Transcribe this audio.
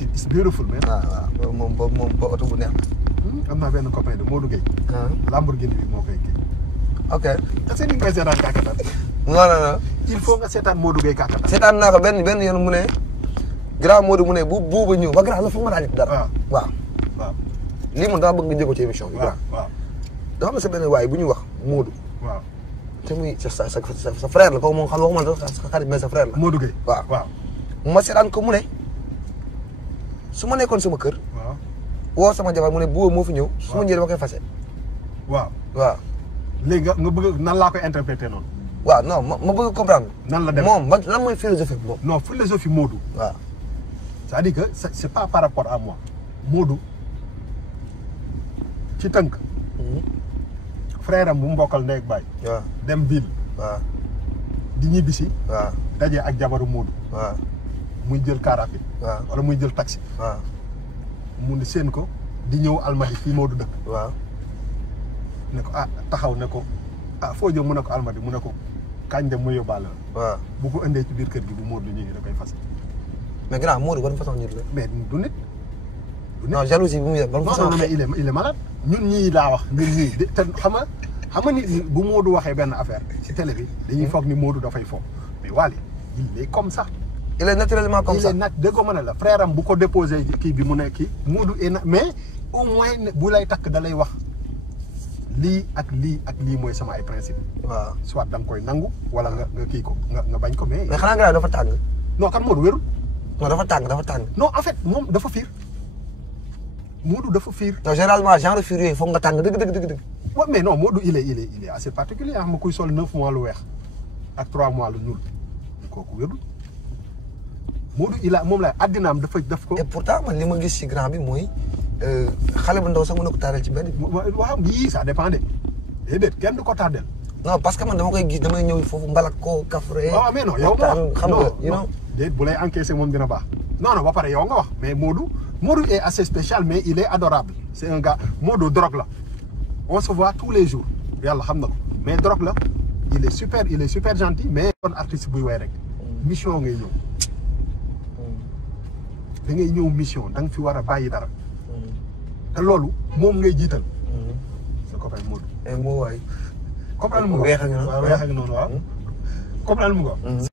it's beautiful man. waaw moom oto bu neex am naa benn copain de Modou Gueye. Lamborghini bi moo koy kii. ok. est-ce que ni nga koy seetaan kàkkatar. non. il faut nga seetaan Modou Gueye kàkkatar. seetaan naa ko benn yoon mu ne. grand Modou mu ne bu buuba ñëw ba grand la foog ma daal dara. waaw. lii moom daa bëgg nga jëko ci émission bi. waaw daa xam ne sa benn waay bu ñuy wax Modou. waaw. te muy sa frère la kooku moom xam nga waxuma sa xarit mais sa frère la. Modou Gueye. waaw. ma seetaan ko mu ne su ma nekkoon sama kër. waaw. woo sama jabar mu ne buuba moo fi ñëw. su ma ñëwee dama koy fase. waaw. léegi nga bëgg nan laa koy interpréter noonu. waaw non ma bëgg comprendre. nan la dem moom lan mooy philosophie bi moom. non philosophie Modou. waaw. c'est-à-dire que c'est pas par rapport à moi. Modou ci tënk. frère am bu mu bokkal ndey ak baay. waaw dem ville. waaw. di ñibbisi. waaw. daje ak jabaru Modou. waaw. muy jël car rapide. waaw wala muy jël taxi. waaw. mu ne seen ko di ñëw Almadi fii Modou dëkk. waaw. ne ko taxaw ne ko foo jëm mu ne ko Almadi mu ne ko kañ dem mu yóbbaale la. waaw bu ko indee ci biir kër gi bu Modou ñëwee da koy fas. mais grand Modou ban façon nit la. mais du nit. non jalousie bi mu yor ban façon. non mais il est malade. ñun ñii laa wax ñun ñii te xam nga nit bu Modou waxee benn affaire ci télé bi dañuy foog ni Modou dafay fo mais Wally il est comme ça. il est naturellement comme ça. il est dégg ko ma ne la frère am bu ko déposé kii bi mu ne kii Modou mais au moins bu lay takk da lay wax lii ak lii mooy sama ay principe. waaw soit da nga koy nangu wala nga kii ko nga bañ ko mais. mais xanaa grand dafa tàng. non kan Modou wérul. non dafa tàng. non en fait moom dafa fiir Modou dafa fiir. non généralement genre fiir yooyu foog nga tàng dëgg. waaw mais non Modou il est assez particulier xam nga kuy sol 9 mois lu weex ak 3 mois lu ñuul kooku wérul Modou moom la addinaam daf ko. et pourtant man li ma gis ci grand bi mooy xale bu ndaw sax mën na ko taareel ci benn. waaw yii ça dépend de déedéet kenn du ko tardel. non parce que man dama koy gis damay ñëw foofu mbalak ko kafre. waaw mais non yow nga wax xam nga you know. déet bu lay encaissé moom dina baax. non ba pare yow nga wax mais Modou est assez spécial mais il est adorable c'est un gars Modou drogue la on se voit tous les jours yàlla xam na ko mais drogue la il est super gentil mais kon artiste buy way rek mission ngay ñëw da ngay ñëw mission da nga fi war a bàyyi dara te loolu moom ngay jiital sa copain Modou. moo waay. comprendre mu ko weex ak noonu waaw comprendre mu ko.